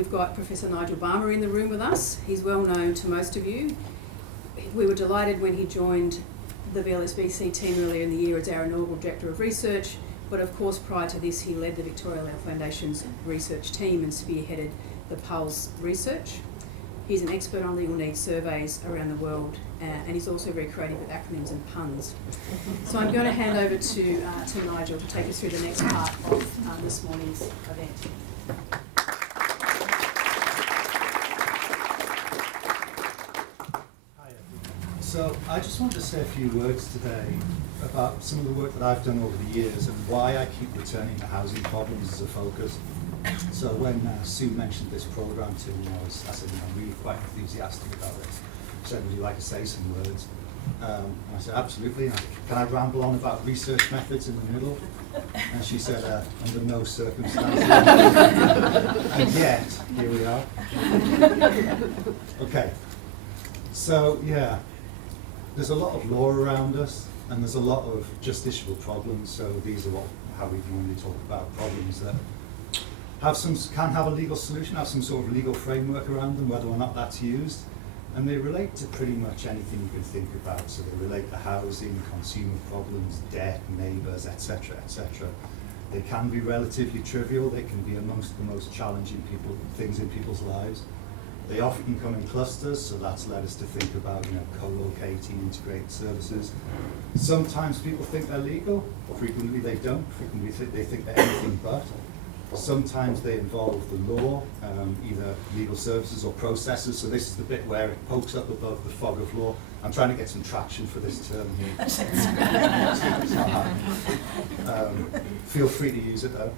we've got Professor Nigel Balmer in the room with us. He's well known to most of you. We were delighted when he joined the VLSBC team earlier in the year as our inaugural Director of Research, but of course prior to this he led the Victoria Land Foundation's research team and spearheaded the PULSE research. He's an expert on legal needs surveys around the world, and he's also very creative with acronyms and puns. So I'm going to hand over to Nigel to take us through the next part of this morning's event. So I just wanted to say a few words today about some of the work that I've done over the years and why I keep returning to housing problems as a focus. So when Sue mentioned this programme to me, I said, I'm really quite enthusiastic about it. She said, would you like to say some words? And I said, absolutely. Can I ramble on about research methods in the middle? And she said, under no circumstances. And yet, here we are. Okay. So, yeah, there's a lot of law around us, and there's a lot of justiciable problems. So these are how we normally talk about problems that can have a legal solution, have some sort of legal framework around them, whether or not that's used. And they relate to pretty much anything you can think about. So they relate to housing, consumer problems, debt, neighbours, etc., etc. They can be relatively trivial. They can be amongst the most challenging things in people's lives. They often come in clusters, so that's led us to think about co-locating, integrated services. Sometimes people think they're legal, frequently they don't. Frequently they think they're anything but. Sometimes they involve the law, either legal services or processes. So this is the bit where it pokes up above the fog of law. I'm trying to get some traction for this term here. Feel free to use it though.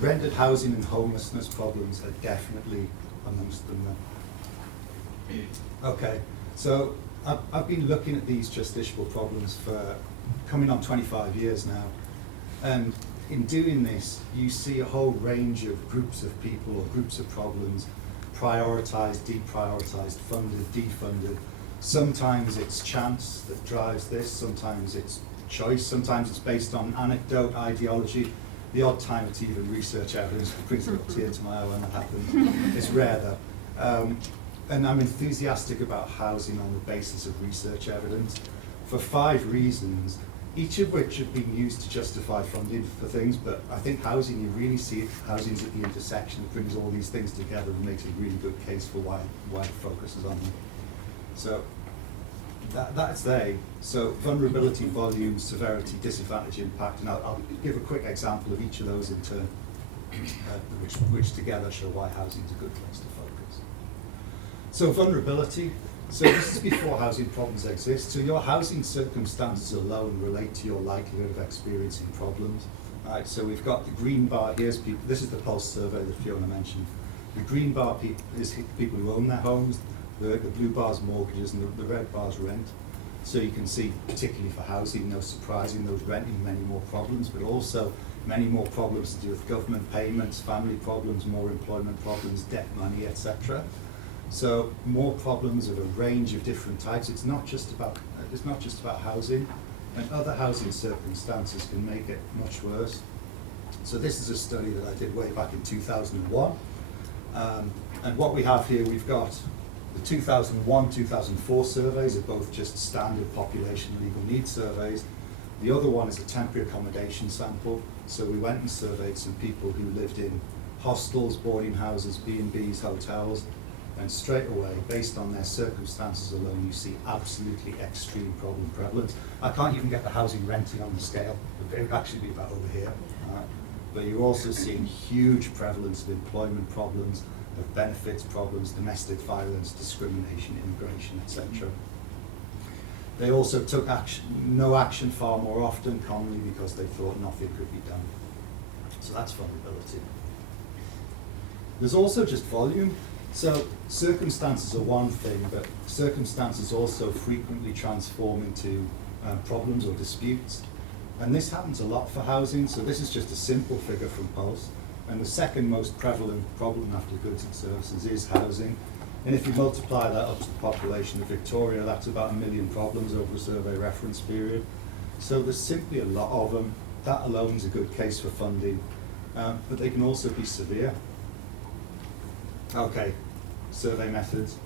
Rendered housing and homelessness problems are definitely amongst them. Okay, so I've been looking at these justiciable problems for coming on 25 years now. And in doing this, you see a whole range of groups of people or groups of problems prioritised, deprioritised, funded, defunded. Sometimes it's chance that drives this, sometimes it's choice, sometimes it's based on anecdote, ideology. The odd time it's even research evidence that brings a tear to my eye when that happens. It's rare though. And I'm enthusiastic about housing on the basis of research evidence for 5 reasons, each of which have been used to justify funding for things, but I think housing, you really see it, housing's at the intersection, it brings all these things together and makes a really good case for why it focuses on them. So that's they. So vulnerability, volume, severity, disadvantage, impact, and I'll give a quick example of each of those in turn, which together show why housing's a good place to focus. So vulnerability. So this is before housing problems exist. So your housing circumstances alone relate to your likelihood of experiencing problems. Right, so we've got the green bar, here's people, this is the PULSE survey that Fiona mentioned. The green bar is people who own their homes, the blue bar's mortgages, and the red bar's rent. So you can see, particularly for housing, no surprising, those renting many more problems, but also many more problems to do with government payments, family problems, more employment problems, debt money, etc. So more problems of a range of different types. It's not just about housing, and other housing circumstances can make it much worse. So this is a study that I did way back in 2001, and what we have here, we've got the 2001-2004 surveys are both just standard population legal needs surveys. The other one is a temporary accommodation sample. So we went and surveyed some people who lived in hostels, boarding houses, B&Bs, hotels. And straight away, based on their circumstances alone, you see absolutely extreme problem prevalence. I can't even get the housing renting on the scale. It would actually be about over here. But you're also seeing huge prevalence of employment problems, of benefits problems, domestic violence, discrimination, immigration, etc. They also took no action far more often, commonly because they thought nothing could be done. So that's vulnerability. There's also just volume. So circumstances are one thing, but circumstances also frequently transform into problems or disputes. And this happens a lot for housing. So this is just a simple figure from PULSE. And the second most prevalent problem after goods and services is housing. And if you multiply that up to the population of Victoria, that's about 1 million problems over a survey reference period. So there's simply a lot of them. That alone is a good case for funding. But they can also be severe. Okay, survey methods.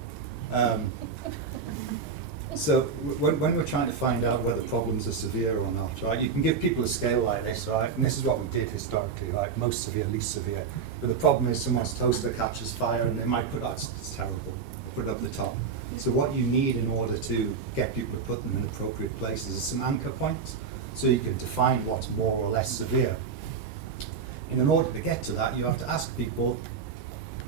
So when we're trying to find out whether problems are severe or not, right, you can give people a scale like this, right, and this is what we did historically, right, most severe, least severe. But the problem is someone's toaster catches fire and they might put that, it's terrible, put it up the top. So what you need in order to get people to put them in appropriate places is some anchor points, so you can define what's more or less severe. And in order to get to that, you have to ask people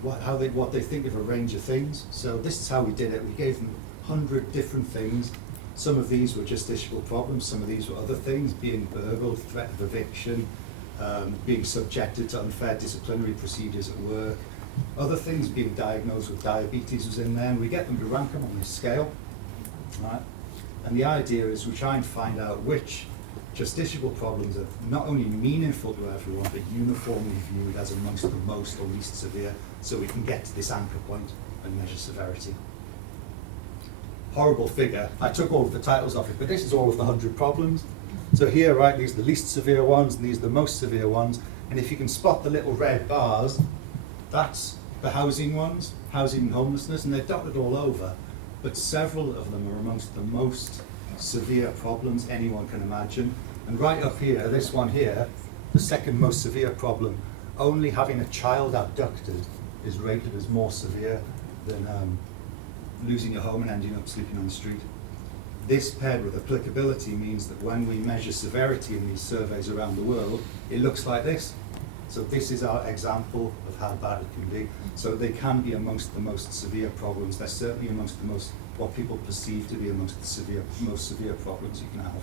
what they think of a range of things. So this is how we did it. We gave them 100 different things. Some of these were justiciable problems, some of these were other things, being burgled, threat of eviction, being subjected to unfair disciplinary procedures at work. Other things, being diagnosed with diabetes was in there, and we get them to rank them on this scale. Right? And the idea is we try and find out which justiciable problems are not only meaningful to everyone, but uniformly viewed as amongst the most or least severe, so we can get to this anchor point and measure severity. Horrible figure. I took all of the titles off it, but this is all of the 100 problems. So here, right, these are the least severe ones, and these are the most severe ones. And if you can spot the little red bars, that's the housing ones, housing and homelessness, and they're dotted all over. But several of them are amongst the most severe problems anyone can imagine. And right up here, this one here, the second most severe problem, only having a child abducted is rated as more severe than losing your home and ending up sleeping on the street. This paired with applicability means that when we measure severity in these surveys around the world, it looks like this. So this is our example of how bad it can be. So they can be amongst the most severe problems. They're certainly amongst the most, what people perceive to be amongst the most severe problems you can have.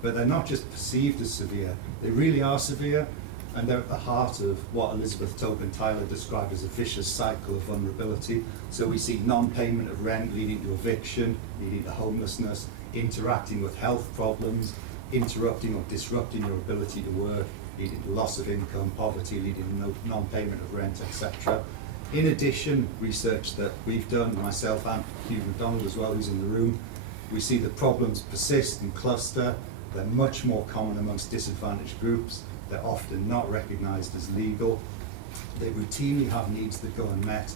But they're not just perceived as severe, they really are severe, and they're at the heart of what Elizabeth Tobin Tyler described as a vicious cycle of vulnerability. So we see non-payment of rent leading to eviction, leading to homelessness, interacting with health problems, interrupting or disrupting your ability to work, leading to loss of income, poverty, leading to non-payment of rent, etc. In addition, research that we've done, myself and Hugh McDonald as well, who's in the room, we see the problems persist and cluster. They're much more common amongst disadvantaged groups. They're often not recognised as legal. They routinely have needs that go unmet.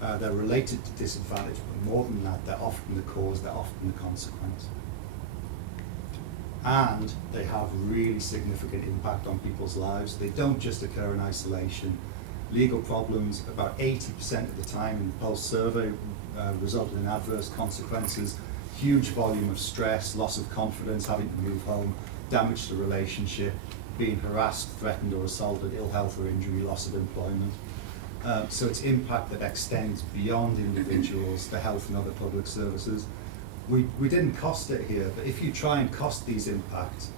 They're related to disadvantage, but more than that, they're often the cause, they're often the consequence. And they have really significant impact on people's lives. They don't just occur in isolation. Legal problems, about 80% of the time in the Pulse survey, resulted in adverse consequences. Huge volume of stress, loss of confidence, having to move home, damage to relationship, being harassed, threatened or assaulted, ill health or injury, loss of employment. So it's impact that extends beyond individuals, the health and other public services. We didn't cost it here, but if you try and cost these impacts,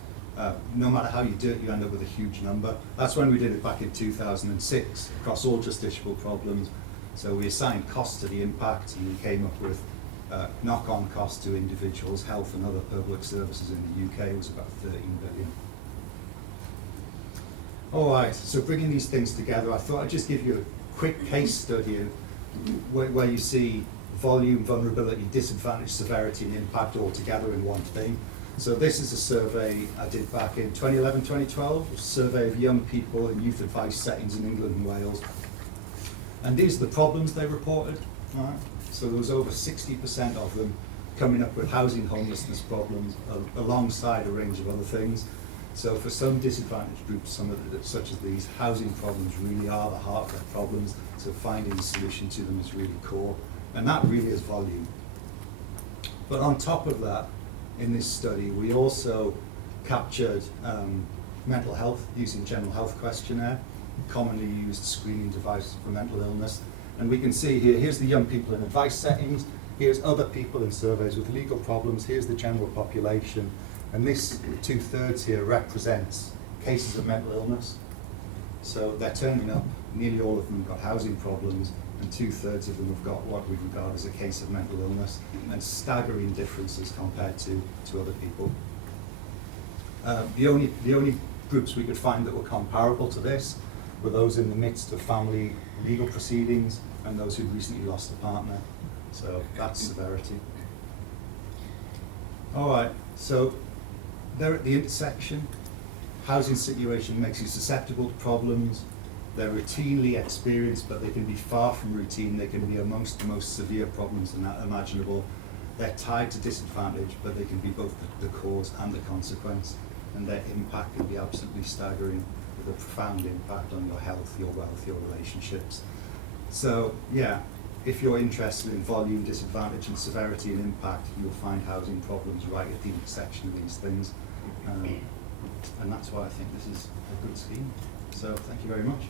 no matter how you do it, you end up with a huge number. That's when we did it back in 2006, across all justiciable problems. So we assigned costs to the impact, and we came up with knock-on costs to individuals, health and other public services in the UK was about 13 billion. All right, so bringing these things together, I thought I'd just give you a quick case study where you see volume, vulnerability, disadvantage, severity, and impact all together in one thing. So this is a survey I did back in 2011, 2012, a survey of young people in youth advice settings in England and Wales. And these are the problems they reported. All right? So there was over 60% of them coming up with housing homelessness problems alongside a range of other things. So for some disadvantaged groups, such as these, housing problems really are the heart of their problems, so finding a solution to them is really core, and that really is volume. But on top of that, in this study, we also captured mental health using General Health Questionnaire, commonly used screening device for mental illness. And we can see here, here's the young people in advice settings, here's other people in surveys with legal problems, here's the general population. And this 2/3 here represents cases of mental illness. So they're turning up, nearly all of them have got housing problems, and 2/3 of them have got what we regard as a case of mental illness, and staggering differences compared to other people. The only groups we could find that were comparable to this were those in the midst of family legal proceedings and those who recently lost a partner. So that's severity. All right, so they're at the intersection. Housing situation makes you susceptible to problems. They're routinely experienced, but they can be far from routine. They can be amongst the most severe problems imaginable. They're tied to disadvantage, but they can be both the cause and the consequence, and their impact can be absolutely staggering, with a profound impact on your health, your wealth, your relationships. So, yeah, if you're interested in volume, disadvantage, and severity and impact, you'll find housing problems right at the intersection of these things. And that's why I think this is a good scheme. So, thank you very much.